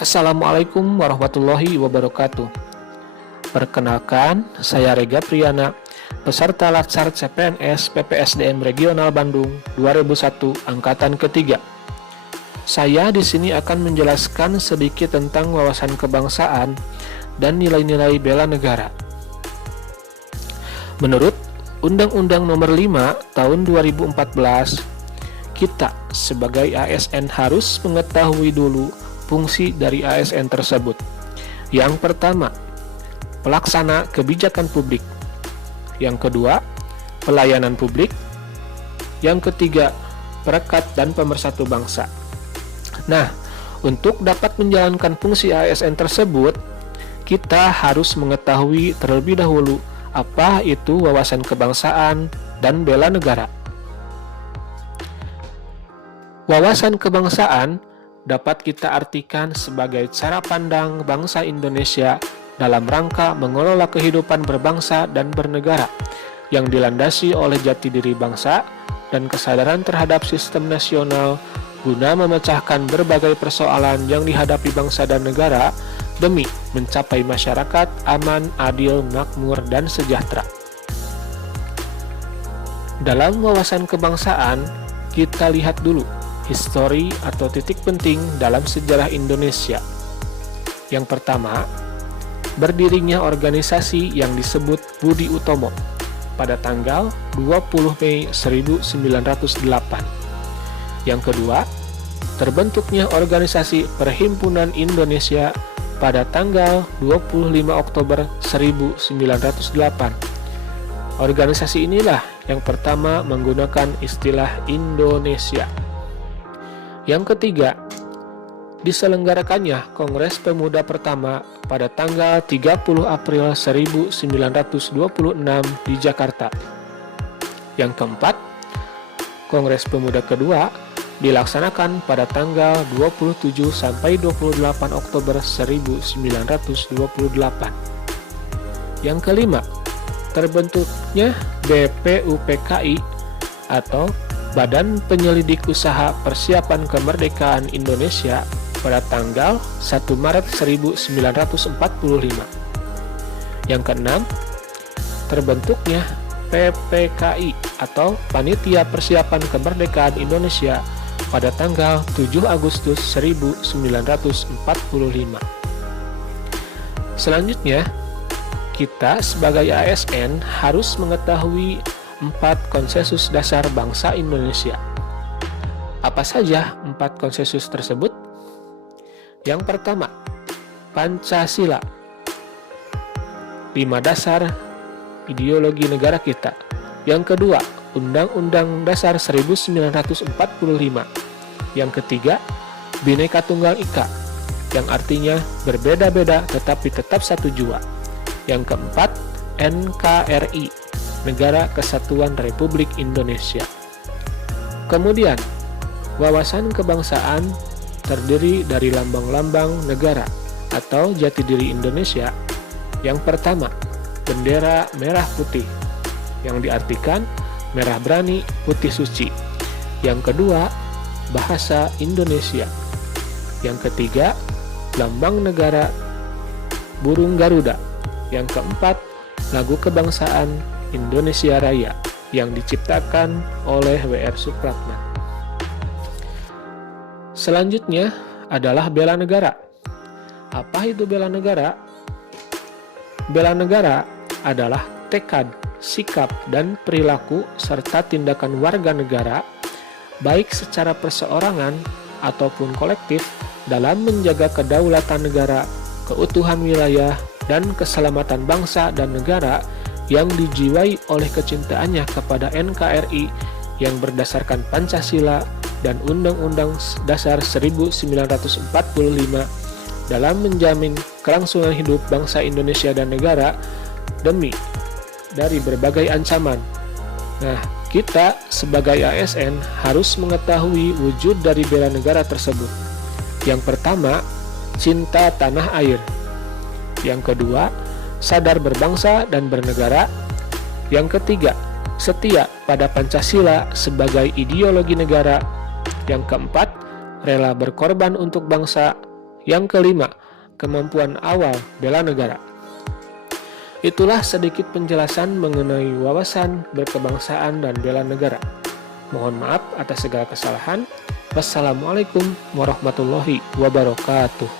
Assalamualaikum warahmatullahi wabarakatuh. Perkenalkan, saya Rega Priyana, peserta Latsar CPNS PPSDM Regional Bandung 2001 Angkatan ketiga. Saya di sini akan menjelaskan sedikit tentang wawasan kebangsaan dan nilai-nilai bela negara. Menurut Undang-Undang Nomor 5 Tahun 2014, kita sebagai ASN harus mengetahui dulu fungsi dari ASN tersebut. Yang pertama, pelaksana kebijakan publik. Yang kedua, pelayanan publik. Yang ketiga, perekat dan pemersatu bangsa. Nah, untuk dapat menjalankan fungsi ASN tersebut, kita harus mengetahui terlebih dahulu apa itu wawasan kebangsaan dan bela negara. Wawasan kebangsaan dapat kita artikan sebagai cara pandang bangsa Indonesia dalam rangka mengelola kehidupan berbangsa dan bernegara yang dilandasi oleh jati diri bangsa dan kesadaran terhadap sistem nasional guna memecahkan berbagai persoalan yang dihadapi bangsa dan negara demi mencapai masyarakat aman, adil, makmur, dan sejahtera. Dalam wawasan kebangsaan, kita lihat dulu histori atau titik penting dalam sejarah Indonesia. Yang pertama, berdirinya organisasi yang disebut Budi Utomo pada tanggal 20 Mei 1908. Yang kedua, terbentuknya organisasi Perhimpunan Indonesia pada tanggal 25 Oktober 1908. Organisasi inilah yang pertama menggunakan istilah Indonesia. Yang ketiga, diselenggarakannya Kongres Pemuda pertama pada tanggal 30 April 1926 di Jakarta. Yang keempat, Kongres Pemuda kedua dilaksanakan pada tanggal 27 sampai 28 Oktober 1928. Yang kelima, terbentuknya BPUPKI atau Badan Penyelidik Usaha Persiapan Kemerdekaan Indonesia pada tanggal 1 Maret 1945. Yang keenam, terbentuknya PPKI atau Panitia Persiapan Kemerdekaan Indonesia pada tanggal 7 Agustus 1945. Selanjutnya, kita sebagai ASN harus mengetahui 4 konsensus dasar bangsa Indonesia. Apa saja 4 konsensus tersebut? Yang pertama, Pancasila, 5 dasar ideologi negara kita. Yang kedua, Undang-Undang Dasar 1945. Yang ketiga, Bhinneka Tunggal Ika, yang artinya berbeda-beda tetapi tetap satu jua. Yang keempat, NKRI, Negara Kesatuan Republik Indonesia. Kemudian, wawasan kebangsaan terdiri dari lambang-lambang negara atau jati diri Indonesia. Yang pertama, bendera merah putih, yang diartikan merah berani, putih suci. Yang kedua, bahasa Indonesia. Yang ketiga, lambang negara burung Garuda. Yang keempat, lagu kebangsaan Indonesia Raya yang diciptakan oleh W.R. Supratman. Selanjutnya adalah bela negara. Apa itu bela negara? Bela negara adalah tekad, sikap, dan perilaku serta tindakan warga negara baik secara perseorangan ataupun kolektif dalam menjaga kedaulatan negara, keutuhan wilayah, dan keselamatan bangsa dan negara yang dijiwai oleh kecintaannya kepada NKRI yang berdasarkan Pancasila dan Undang-Undang Dasar 1945 dalam menjamin kelangsungan hidup bangsa Indonesia dan negara demi dari berbagai ancaman. Nah, kita sebagai ASN harus mengetahui wujud dari bela negara tersebut. Yang pertama, cinta tanah air. Yang kedua, sadar berbangsa dan bernegara. Yang ketiga, setia pada Pancasila sebagai ideologi negara. Yang keempat, rela berkorban untuk bangsa. Yang kelima, kemampuan awal bela negara. Itulah sedikit penjelasan mengenai wawasan berkebangsaan dan bela negara. Mohon maaf atas segala kesalahan. Wassalamualaikum warahmatullahi wabarakatuh.